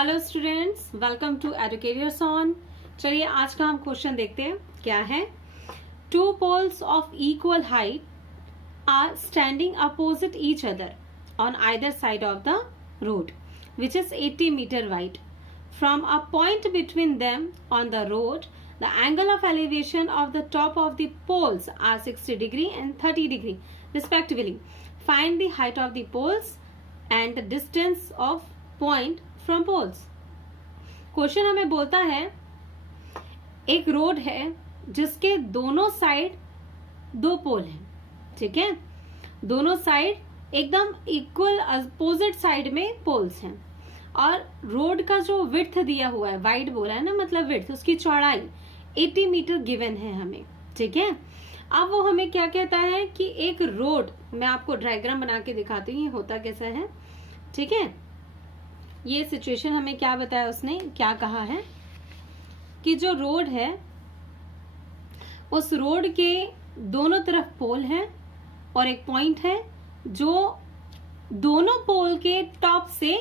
Hello students, welcome to educators on. चलिए आज का हम क्वेश्चन देखते हैं क्या है। Two poles of equal height are standing opposite each other on either side of the road which is 80 meter wide. From a point between them on the road, the angle of elevation of the top of the poles are 60 degree and 30 degree respectively. Find the height of the poles and the distance of point from poles. Question हमें बोलता है एक road है जिसके दोनों side दो पोल हैं, ठीक है। दोनों साइड एकदम इक्वल अपोजिट साइड में पोल्स हैं और रोड का जो विड्थ दिया हुआ है, वाइड बोला है ना, मतलब विड्थ, उसकी चौड़ाई 80 मीटर गिवन है हमें, ठीक है। अब वो हमें क्या कहता है कि एक रोड, मैं आपको डायग्राम बना के दिखाती हूँ ये होता कैसा है, ठीक है। ये सिचुएशन हमें क्या बताया उसने, क्या कहा है कि जो रोड है उस रोड के दोनों तरफ पोल है और एक पॉइंट है जो दोनों पोल के टॉप से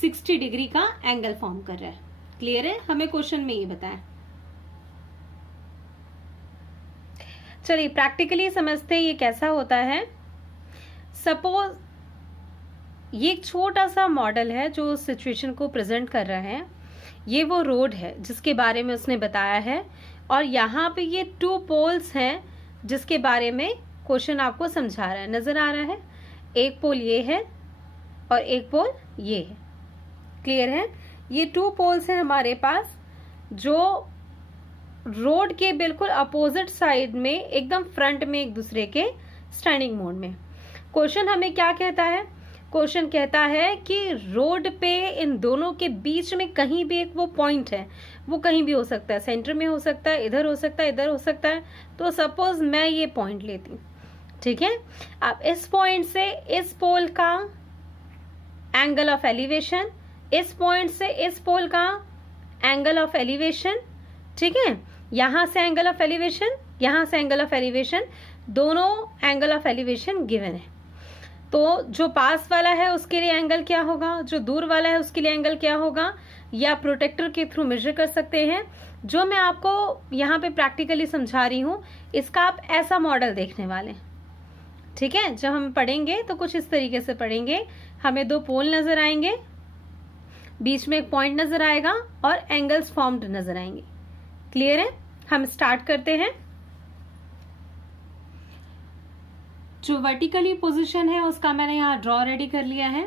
60 डिग्री का एंगल फॉर्म कर रहा है। क्लियर है? हमें क्वेश्चन में ये बताया। चलिए प्रैक्टिकली समझते हैं ये कैसा होता है। सपोज ये एक छोटा सा मॉडल है जो सिचुएशन को प्रेजेंट कर रहा है। ये वो रोड है जिसके बारे में उसने बताया है और यहाँ पे ये टू पोल्स हैं जिसके बारे में क्वेश्चन आपको समझा रहा है। नजर आ रहा है? एक पोल ये है और एक पोल ये है। क्लियर है? ये टू पोल्स हैं हमारे पास जो रोड के बिल्कुल अपोजिट साइड में एकदम फ्रंट में एक दूसरे के स्टैंडिंग मोड में। क्वेश्चन हमें क्या कहता है? क्वेश्चन कहता है कि रोड पे इन दोनों के बीच में कहीं भी एक वो पॉइंट है, वो कहीं भी हो सकता है, सेंटर में हो सकता है, इधर हो सकता है, इधर हो सकता है। तो सपोज मैं ये पॉइंट लेती हूँ, ठीक है। अब इस पॉइंट से इस पोल का एंगल ऑफ एलिवेशन, इस पॉइंट से इस पोल का एंगल ऑफ एलिवेशन, ठीक है। यहां से एंगल ऑफ एलिवेशन, यहां से एंगल ऑफ एलिवेशन, दोनों एंगल ऑफ एलिवेशन गिवन है। तो जो पास वाला है उसके लिए एंगल क्या होगा, जो दूर वाला है उसके लिए एंगल क्या होगा, या प्रोटेक्टर के थ्रू मेजर कर सकते हैं। जो मैं आपको यहाँ पे प्रैक्टिकली समझा रही हूँ इसका आप ऐसा मॉडल देखने वाले, ठीक है। जब हम पढ़ेंगे तो कुछ इस तरीके से पढ़ेंगे। हमें दो पोल नजर आएंगे, बीच में एक पॉइंट नजर आएगा और एंगल्स फॉर्म्ड नजर आएंगे। क्लियर है? हम स्टार्ट करते हैं। जो वर्टिकली पोजीशन है उसका मैंने यहाँ ड्रॉ रेडी कर लिया है।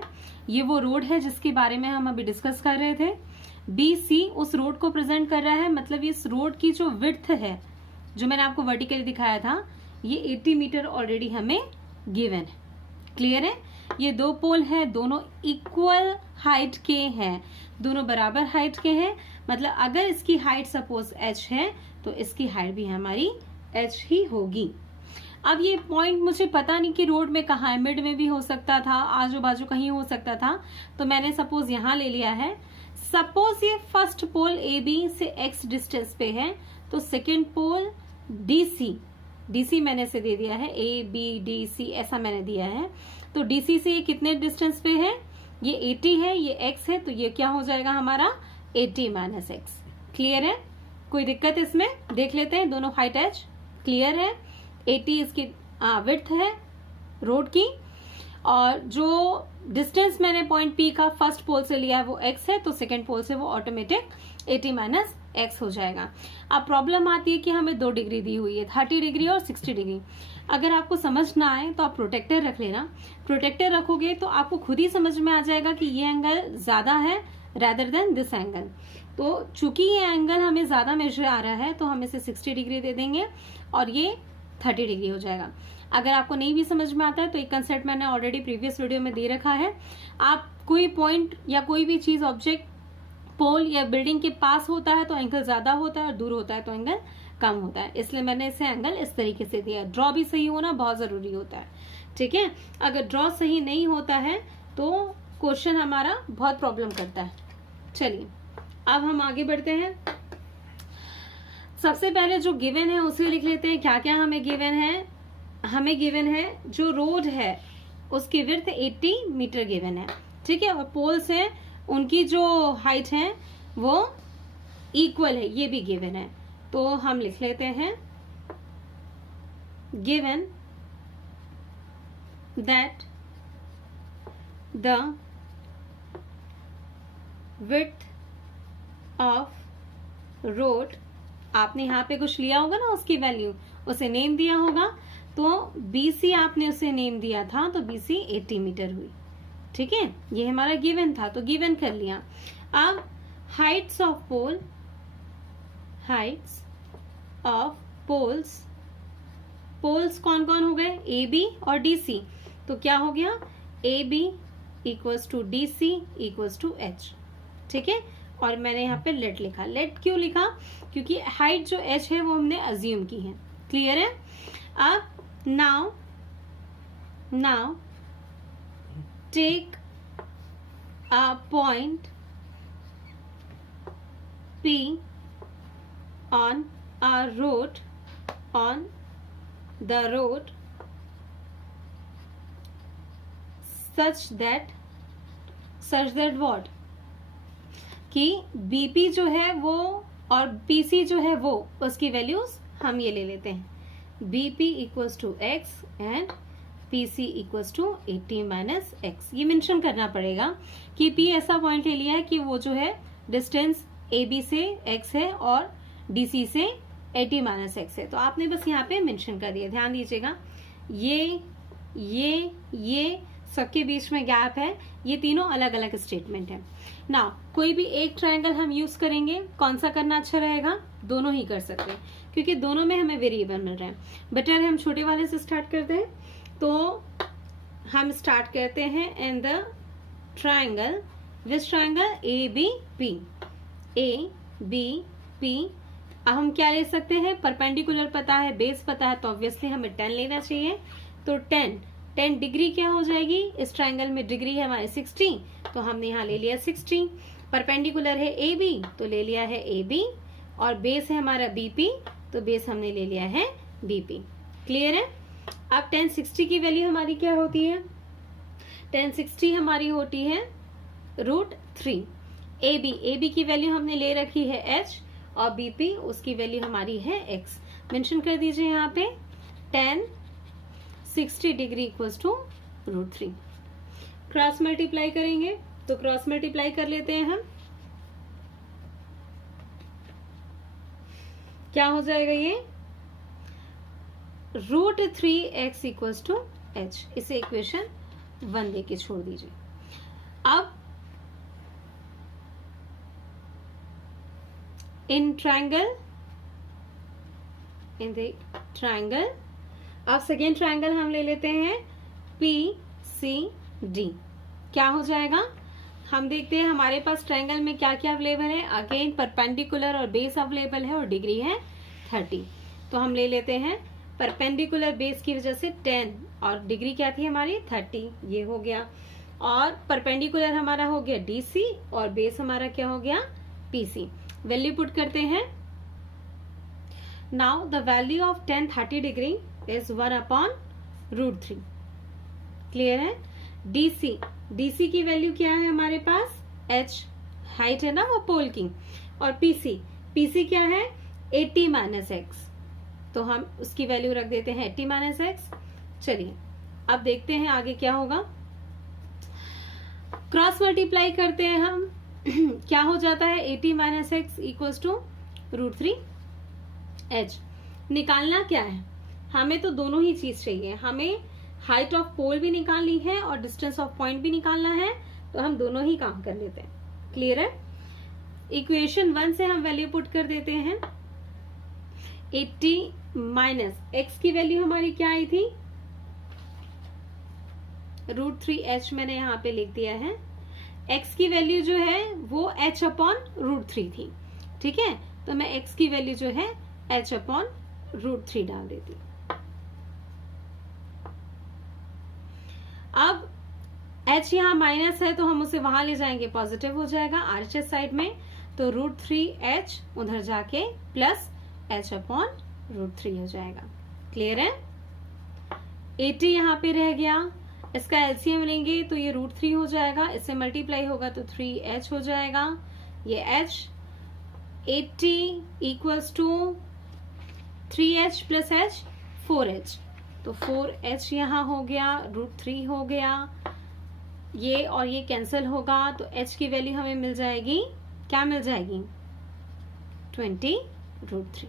ये वो रोड है जिसके बारे में हम अभी डिस्कस कर रहे थे। BC उस रोड को प्रेजेंट कर रहा है, मतलब इस रोड की जो विड्थ है जो मैंने आपको वर्टिकली दिखाया था, ये 80 मीटर ऑलरेडी हमें गिवन है। क्लियर है? ये दो पोल है, दोनों इक्वल हाइट के हैं, दोनों बराबर हाइट के हैं। मतलब अगर इसकी हाइट सपोज h है तो इसकी हाइट भी हमारी h ही होगी। अब ये पॉइंट मुझे पता नहीं कि रोड में कहाँ है, मिड में भी हो सकता था, आजू बाजू कहीं हो सकता था, तो मैंने सपोज यहाँ ले लिया है। सपोज ये फर्स्ट पोल AB से x डिस्टेंस पे है तो सेकेंड पोल DC मैंने से दे दिया है, ABDC ऐसा मैंने दिया है। तो DC से ये कितने डिस्टेंस पे है, ये 80 है, ये x है, तो ये क्या हो जाएगा हमारा 80 - x। क्लियर है? कोई दिक्कत इसमें? देख लेते हैं दोनों हाइट h। क्लियर है? 80 इसकी विड्थ है रोड की और जो डिस्टेंस मैंने पॉइंट P का फर्स्ट पोल से लिया है वो x है, तो सेकंड पोल से वो ऑटोमेटिक 80 - x हो जाएगा। अब प्रॉब्लम आती है कि हमें 2 डिग्री दी हुई है, 30 डिग्री और 60 डिग्री। अगर आपको समझ ना आए तो आप प्रोटेक्टर रख लेना। प्रोटेक्टर रखोगे तो आपको खुद ही समझ में आ जाएगा कि ये एंगल ज्यादा है रेदर देन दिस एंगल। तो चूंकि ये एंगल हमें ज्यादा मेजर आ रहा है तो हम इसे 60 डिग्री दे देंगे और ये 30 डिग्री हो जाएगा। अगर आपको नहीं भी समझ में आता है तो एक कंसेप्ट मैंने ऑलरेडी प्रीवियस वीडियो में दे रखा है। आप कोई पॉइंट या कोई भी चीज, ऑब्जेक्ट पोल या बिल्डिंग के पास होता है तो एंगल ज्यादा होता है और दूर होता है तो एंगल कम होता है, इसलिए मैंने इसे एंगल इस तरीके से दिया। ड्रॉ भी सही होना बहुत जरूरी होता है, ठीक है। अगर ड्रॉ सही नहीं होता है तो क्वेश्चन हमारा बहुत प्रॉब्लम करता है। चलिए अब हम आगे बढ़ते हैं। सबसे पहले जो गिवन है उसे लिख लेते हैं। क्या क्या हमें गिवन है? हमें गिवन है जो रोड है उसकी विड्थ 80 मीटर गिवन है, ठीक है। और पोल्स हैं उनकी जो हाइट है वो इक्वल है, ये भी गिवन है। तो हम लिख लेते हैं given that the width of road, आपने यहाँ पे कुछ लिया होगा ना उसकी वैल्यू, उसे नेम दिया होगा, तो BC आपने उसे नेम दिया था, तो BC 80 मीटर हुई। ठीक है, ये हमारा गिवन था, तो गिवन कर लिया। अब heights of pole, heights of poles, poles कौन कौन हो गए, AB और DC, तो क्या हो गया AB equals to DC equals to H। ठीक है, और मैंने यहाँ पे लेट लिखा। लेट क्यों लिखा, क्योंकि हाइट जो H है वो हमने अज्यूम की है। क्लियर है। अब now take a point P on a road, on the road such that what, कि BP जो है वो और PC जो है वो, उसकी वैल्यूज हम ये ले लेते हैं, BP equals to X and PC equals to 80 minus X। ये मेंशन करना पड़ेगा कि P ऐसा पॉइंट ले लिया है कि वो जो है डिस्टेंस AB से X है और DC से 80 माइनस X है, तो आपने बस यहाँ पे मेंशन कर दिया। ध्यान दीजिएगा, ये सबके बीच में गैप है, ये तीनों अलग अलग स्टेटमेंट है ना। कोई भी एक ट्रायंगल हम यूज करेंगे, कौन सा करना अच्छा रहेगा, दोनों ही कर सकते हैं, क्योंकि दोनों में हमें वेरिएबल मिल रहे हैं। बेटर हम छोटे वाले से स्टार्ट करते हैं, तो हम स्टार्ट करते हैं in the triangle, which triangle ABP, ABP। अब हम क्या ले सकते हैं, परपेंडिकुलर पता है, बेस पता है, तो ऑब्वियसली हमें 10 लेना चाहिए। तो 10 डिग्री क्या हो जाएगी, इस ट्रायंगल में डिग्री है हमारी 60, तो हमने यहाँ ले लिया 60। परपेंडिकुलर है AB, तो ले लिया है AB, और बेस है हमारा BP, तो बेस हमने ले लिया है BP। क्लियर है। अब 1060 की वैल्यू हमारी क्या होती है, 1060 हमारी होती है √3। AB की वैल्यू हमने ले रखी है H, और BP उसकी वैल्यू हमारी है X। मेंशन कर दीजिए यहाँ पे 1060 degree equals to √3। Cross multiply करेंगे, तो क्रॉस मल्टीप्लाई कर लेते हैं हम, क्या हो जाएगा ये √3x इक्वल्स टू H। इसे इक्वेशन 1 देके छोड़ दीजिए। अब इन द ट्रायंगल, अब सेकेंड ट्रायंगल हम ले लेते हैं PCD। क्या हो जाएगा, हम देखते हैं हमारे पास ट्रायंगल में क्या क्या अवेलेबल है। अगेन परपेंडिकुलर और बेस अवेलेबल है, और डिग्री है 30। तो हम ले लेते हैं परपेंडिकुलर बेस की वजह से 10, और डिग्री क्या थी हमारी 30, ये हो गया। और परपेंडिकुलर हमारा हो गया DC, और बेस हमारा क्या हो गया PC। वैल्यू पुट करते हैं। Now the value of 1030 degree is 1/√3। Clear है। DC की वैल्यू क्या है हमारे पास, H हाइट है ना वो पोल की, और PC क्या है 80 माइनस X, तो हम उसकी वैल्यू रख देते हैं 80 माइनस X। चलिए अब देखते हैं आगे क्या होगा। क्रॉस मल्टीप्लाई करते हैं हम क्या हो जाता है 80 minus X equals to √3H। निकालना क्या है, हमें तो दोनों ही चीज चाहिए, हमें हाइट ऑफ पोल भी निकालनी है और डिस्टेंस ऑफ पॉइंट भी निकालना है, तो हम दोनों ही काम कर लेते हैं। क्लियर है। इक्वेशन 1 से हम वैल्यू पुट कर देते हैं। 80 माइनस X की वैल्यू हमारी क्या आई थी, √3H मैंने यहाँ पे लिख दिया है। X की वैल्यू जो है वो H/√3 थी। ठीक है, तो मैं X की वैल्यू जो है H/√3 डाल देती हूँ। अब H यहाँ माइनस है, तो हम उसे वहां ले जाएंगे, पॉजिटिव हो जाएगा RHS साइड में, तो √3H उधर जाके प्लस H/√3 हो जाएगा। क्लियर है। 80 यहाँ पे रह गया, इसका एलसीएम लेंगे तो ये √3 हो जाएगा, इससे मल्टीप्लाई होगा तो 3h हो जाएगा। ये h 80 equals to 3h plus h 4h, तो 4h यहाँ हो गया, √3 हो गया, ये और ये कैंसिल होगा तो h की वैल्यू हमें मिल जाएगी, क्या मिल जाएगी 20√3।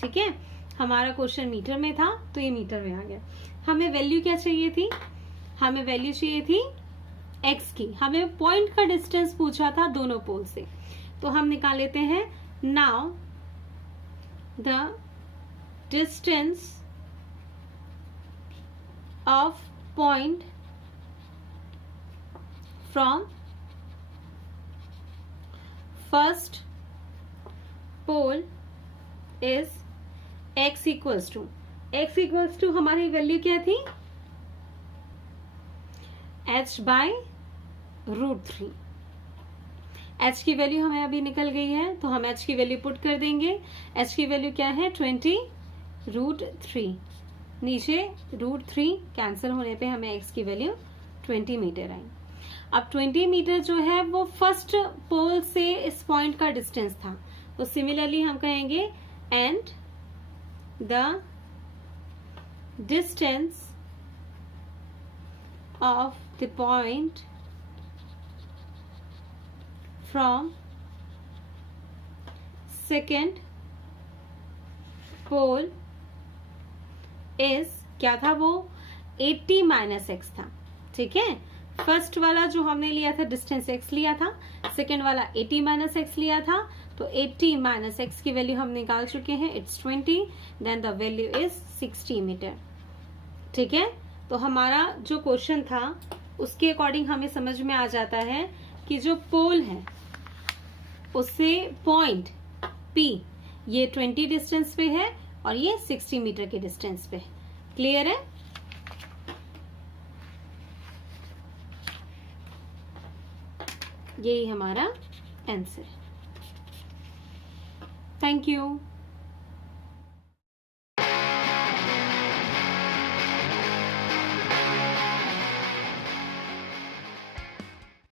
ठीक है, हमारा क्वेश्चन मीटर में था तो ये मीटर में आ गया। हमें वैल्यू क्या चाहिए थी, हमें वैल्यू चाहिए थी x की, हमें पॉइंट का डिस्टेंस पूछा था दोनों पोल से, तो हम निकाल लेते हैं। Now the distance of point from first pole is x equals to हमारी वैल्यू क्या थी h बाय √3। h की वैल्यू हमें अभी निकल गई है तो हम h की वैल्यू पुट कर देंगे। h की वैल्यू क्या है 20√3, नीचे √3 कैंसिल होने पे हमें x की वैल्यू 20 मीटर आई। अब 20 मीटर जो है वो फर्स्ट पोल से इस पॉइंट का डिस्टेंस था, तो सिमिलरली हम कहेंगे and the distance of the point from second pole is क्या था वो 80 माइनस x था। ठीक है, फर्स्ट वाला जो हमने लिया था डिस्टेंस x लिया था, सेकेंड वाला 80 माइनस x लिया था, तो 80 माइनस x की वैल्यू हम निकाल चुके हैं, it's 20, then the value is 60 metre. ठीक है, तो हमारा जो क्वेश्चन था उसके अकॉर्डिंग हमें समझ में आ जाता है कि जो पोल है उससे पॉइंट P ये 20 डिस्टेंस पे है और ये 60 मीटर के डिस्टेंस पे। क्लियर है? यही हमारा आंसर है। Thank you.